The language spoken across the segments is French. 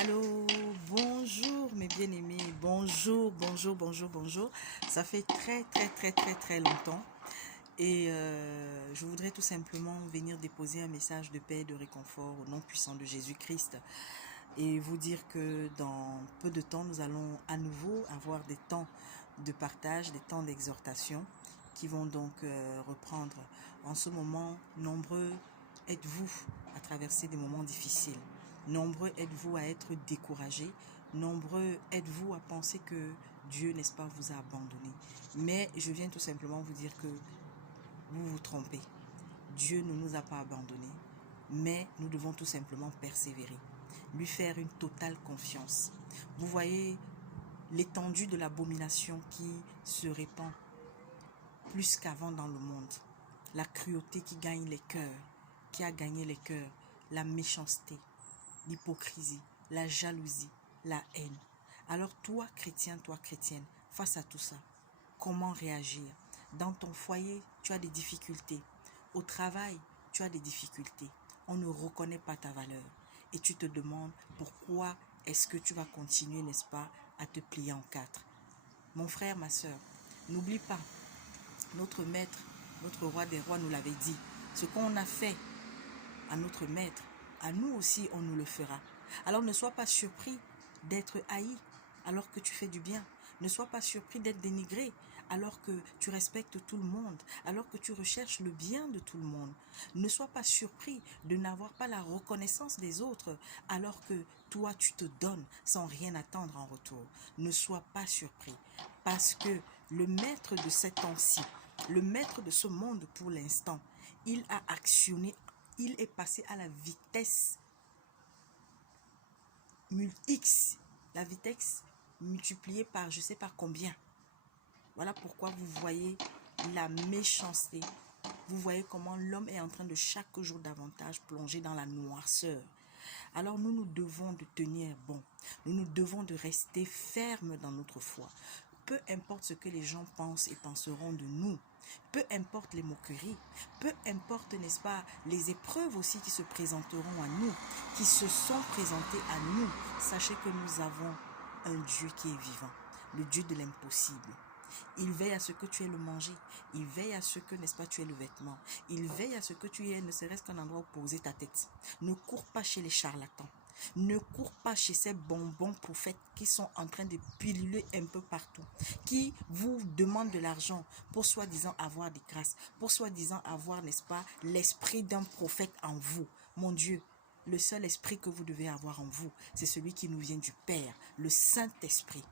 Allô, bonjour mes bien-aimés, bonjour, bonjour, bonjour, bonjour. Ça fait très longtemps et je voudrais tout simplement venir déposer un message de paix et de réconfort au nom puissant de Jésus-Christ et vous dire que dans peu de temps, nous allons à nouveau avoir des temps de partage, des temps d'exhortation qui vont donc reprendre. En ce moment, nombreux êtes-vous à traverser des moments difficiles. Nombreux êtes-vous à être découragés. Nombreux êtes-vous à penser que Dieu, n'est-ce pas, vous a abandonné. Mais je viens tout simplement vous dire que vous vous trompez. Dieu ne nous a pas abandonnés, mais nous devons tout simplement persévérer, lui faire une totale confiance. Vous voyez l'étendue de l'abomination qui se répand plus qu'avant dans le monde. La cruauté qui gagne les cœurs, qui a gagné les cœurs, la méchanceté, l'hypocrisie, la jalousie, la haine. Alors toi, chrétien, toi, chrétienne, face à tout ça, comment réagir? Dans ton foyer, tu as des difficultés. Au travail, tu as des difficultés. On ne reconnaît pas ta valeur. Et tu te demandes pourquoi est-ce que tu vas continuer, n'est-ce pas, à te plier en quatre. Mon frère, ma soeur, n'oublie pas, notre maître, notre roi des rois nous l'avait dit. Ce qu'on a fait à notre maître, à nous aussi on nous le fera. Alors ne sois pas surpris d'être haï alors que tu fais du bien. Ne sois pas surpris d'être dénigré alors que tu respectes tout le monde, alors que tu recherches le bien de tout le monde. Ne sois pas surpris de n'avoir pas la reconnaissance des autres alors que toi tu te donnes sans rien attendre en retour. Ne sois pas surpris parce que le maître de cet temps-ci, le maître de ce monde pour l'instant, il a actionné, il est passé à la vitesse X, la vitesse multipliée par je ne sais pas combien. Voilà pourquoi vous voyez la méchanceté. Vous voyez comment l'homme est en train de chaque jour davantage plonger dans la noirceur. Alors nous devons de tenir bon. Nous devons de rester fermes dans notre foi. Peu importe ce que les gens pensent et penseront de nous. Peu importe les moqueries. Peu importe, n'est-ce pas, les épreuves aussi qui se présenteront à nous, qui se sont présentées à nous. Sachez que nous avons un Dieu qui est vivant, le Dieu de l'impossible. Il veille à ce que tu aies le manger. Il veille à ce que, n'est-ce pas, tu aies le vêtement. Il veille à ce que tu aies ne serait-ce qu'un endroit où poser ta tête. Ne cours pas chez les charlatans. Ne cours pas chez ces bonbons prophètes qui sont en train de piluler un peu partout, qui vous demandent de l'argent pour soi-disant avoir des grâces, pour soi-disant avoir, n'est-ce pas, l'esprit d'un prophète en vous. Mon Dieu, le seul esprit que vous devez avoir en vous, c'est celui qui nous vient du Père, le Saint-Esprit.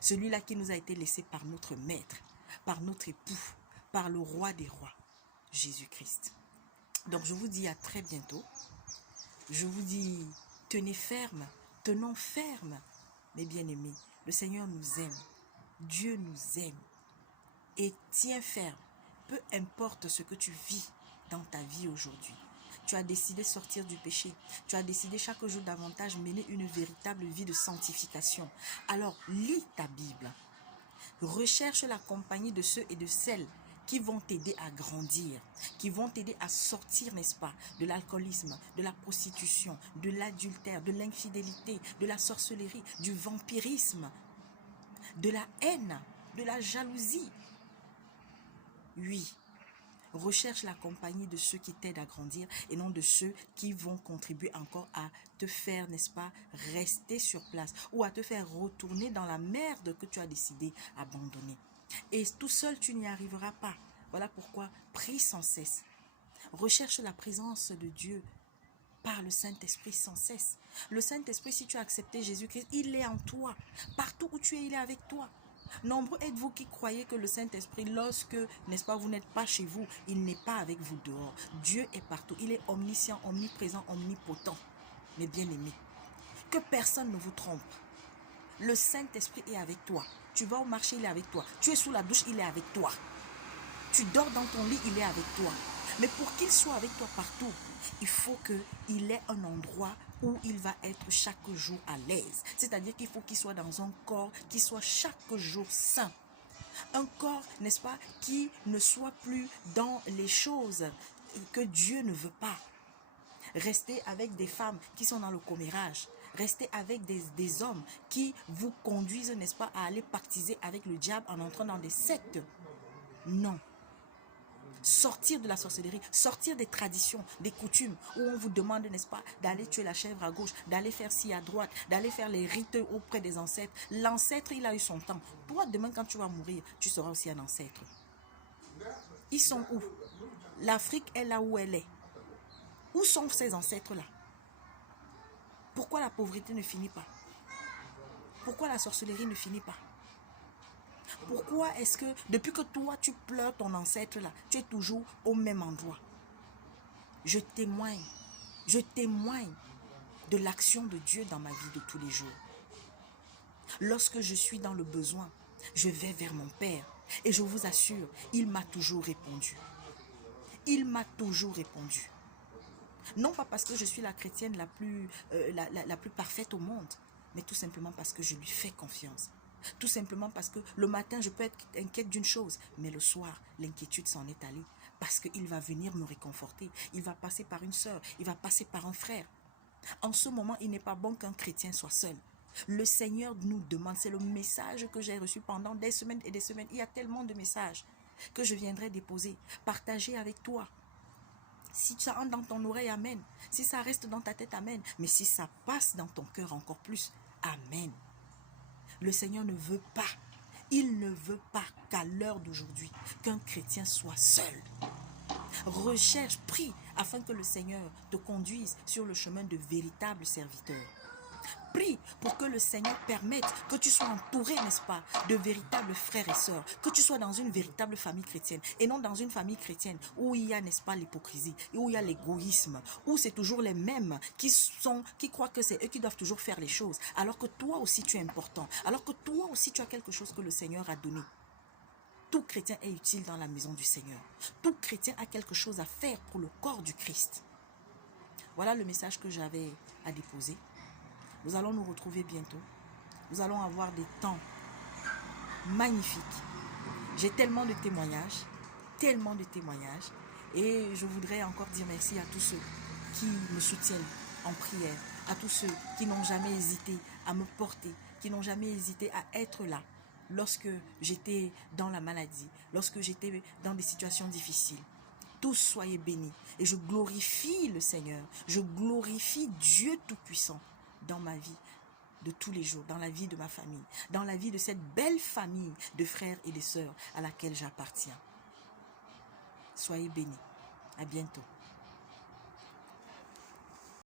Celui-là qui nous a été laissé par notre maître, par notre époux, par le roi des rois, Jésus-Christ. Donc je vous dis à très bientôt. Je vous dis, tenez ferme, tenons ferme, mes bien-aimés. Le Seigneur nous aime, Dieu nous aime. Et tiens ferme, peu importe ce que tu vis dans ta vie aujourd'hui. Tu as décidé de sortir du péché. Tu as décidé chaque jour davantage mener une véritable vie de sanctification. Alors, lis ta Bible. Recherche la compagnie de ceux et de celles qui vont t'aider à grandir, qui vont t'aider à sortir, n'est-ce pas, de l'alcoolisme, de la prostitution, de l'adultère, de l'infidélité, de la sorcellerie, du vampirisme, de la haine, de la jalousie. Oui. Recherche la compagnie de ceux qui t'aident à grandir et non de ceux qui vont contribuer encore à te faire, n'est-ce pas, rester sur place ou à te faire retourner dans la merde que tu as décidé d'abandonner. Et tout seul, tu n'y arriveras pas. Voilà pourquoi prie sans cesse. Recherche la présence de Dieu par le Saint-Esprit sans cesse. Le Saint-Esprit, si tu as accepté Jésus-Christ, il est en toi. Partout où tu es, il est avec toi. Nombreux êtes-vous qui croyez que le Saint-Esprit, lorsque, n'est-ce pas, vous n'êtes pas chez vous, il n'est pas avec vous dehors. Dieu est partout. Il est omniscient, omniprésent, omnipotent. Mes bien-aimés, que personne ne vous trompe. Le Saint-Esprit est avec toi. Tu vas au marché, il est avec toi. Tu es sous la douche, il est avec toi. Tu dors dans ton lit, il est avec toi. Mais pour qu'il soit avec toi partout, il faut qu'il ait un endroit où il va être chaque jour à l'aise. C'est-à-dire qu'il faut qu'il soit dans un corps qui soit chaque jour sain. Un corps, n'est-ce pas, qui ne soit plus dans les choses que Dieu ne veut pas. Rester avec des femmes qui sont dans le commérage. Restez avec des hommes qui vous conduisent, n'est-ce pas, à aller pactiser avec le diable en entrant dans des sectes. Non. Sortir de la sorcellerie, sortir des traditions, des coutumes où on vous demande, n'est-ce pas, d'aller tuer la chèvre à gauche, d'aller faire ci à droite, d'aller faire les rites auprès des ancêtres. L'ancêtre, il a eu son temps. Toi, demain, quand tu vas mourir, tu seras aussi un ancêtre. Ils sont où? L'Afrique est là où elle est. Où sont ces ancêtres-là? Pourquoi la pauvreté ne finit pas? Pourquoi la sorcellerie ne finit pas? Pourquoi est-ce que, depuis que toi, tu pleures ton ancêtre là, tu es toujours au même endroit? Je témoigne de l'action de Dieu dans ma vie de tous les jours. Lorsque je suis dans le besoin, je vais vers mon Père et je vous assure, il m'a toujours répondu. Il m'a toujours répondu. Non pas parce que je suis la chrétienne la plus parfaite au monde, mais tout simplement parce que je lui fais confiance. Tout simplement parce que le matin, je peux être inquiète d'une chose, mais le soir, l'inquiétude s'en est allée. Parce qu'il va venir me réconforter. Il va passer par une sœur, il va passer par un frère. En ce moment, il n'est pas bon qu'un chrétien soit seul. Le Seigneur nous demande, c'est le message que j'ai reçu pendant des semaines et des semaines. Il y a tellement de messages que je viendrai déposer, partager avec toi. Si ça entre dans ton oreille, amen. Si ça reste dans ta tête, amen. Mais si ça passe dans ton cœur encore plus, amen. Le Seigneur ne veut pas, il ne veut pas qu'à l'heure d'aujourd'hui, qu'un chrétien soit seul. Recherche, prie, afin que le Seigneur te conduise sur le chemin de véritables serviteurs. Prie pour que le Seigneur permette que tu sois entouré, n'est-ce pas, de véritables frères et sœurs, que tu sois dans une véritable famille chrétienne et non dans une famille chrétienne où il y a, n'est-ce pas, l'hypocrisie, où il y a l'égoïsme, où c'est toujours les mêmes qui croient que c'est eux qui doivent toujours faire les choses, alors que toi aussi tu es important, alors que toi aussi tu as quelque chose que le Seigneur a donné. Tout chrétien est utile dans la maison du Seigneur. Tout chrétien a quelque chose à faire pour le corps du Christ. Voilà le message que j'avais à déposer. Nous allons nous retrouver bientôt. Nous allons avoir des temps magnifiques. J'ai tellement de témoignages. Et je voudrais encore dire merci à tous ceux qui me soutiennent en prière, à tous ceux qui n'ont jamais hésité à me porter, qui n'ont jamais hésité à être là lorsque j'étais dans la maladie, lorsque j'étais dans des situations difficiles. Tous soyez bénis. Et je glorifie le Seigneur. Je glorifie Dieu Tout-Puissant dans ma vie de tous les jours, dans la vie de ma famille, dans la vie de cette belle famille de frères et de sœurs à laquelle j'appartiens. Soyez bénis. À bientôt.